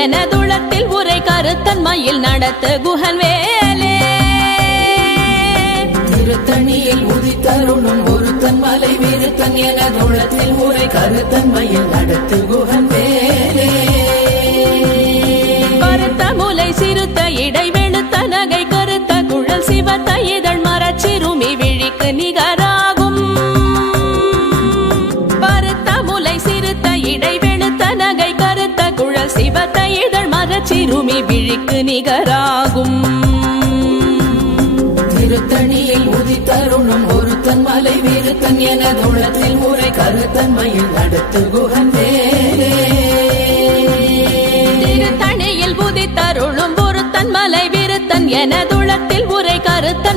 எனதுளத்தில் உரை கருத்தன்மையில் நடத்து குஹன் வேலே திருத்தணியில் உதித்தருளும் ஒருத்தன் மலை விருத்தன் எனதுளத்தில் உரை கருத்தன்மையில் நடத்து குஹன் வேலே கருத்த முலை சிறுத்த இடை வெளுத்த நகை கருத்த குழல் சிவத்த இதழ் மரச்சிறுமி விழிக்கு நிகராகும் பருத்த முலை சிறுத்த இடை வெளுத்த நகை கருத்த குழல் சிவத்த இதழ் மரச்சிறுமி விழிக்கு நிகராகும் திருத்தணியில் உதித்தருளும் ஒருத்தன் மலை விருத்தன் எனதுளத்தில் உரை கருத்தன்மையில் நடத்து குஹன் வேலே திருத்தணியில் உதித்தருளும் ஒருத்தன் மலை விருத்தன் எனதுளத்தில் உரை கருத்தன்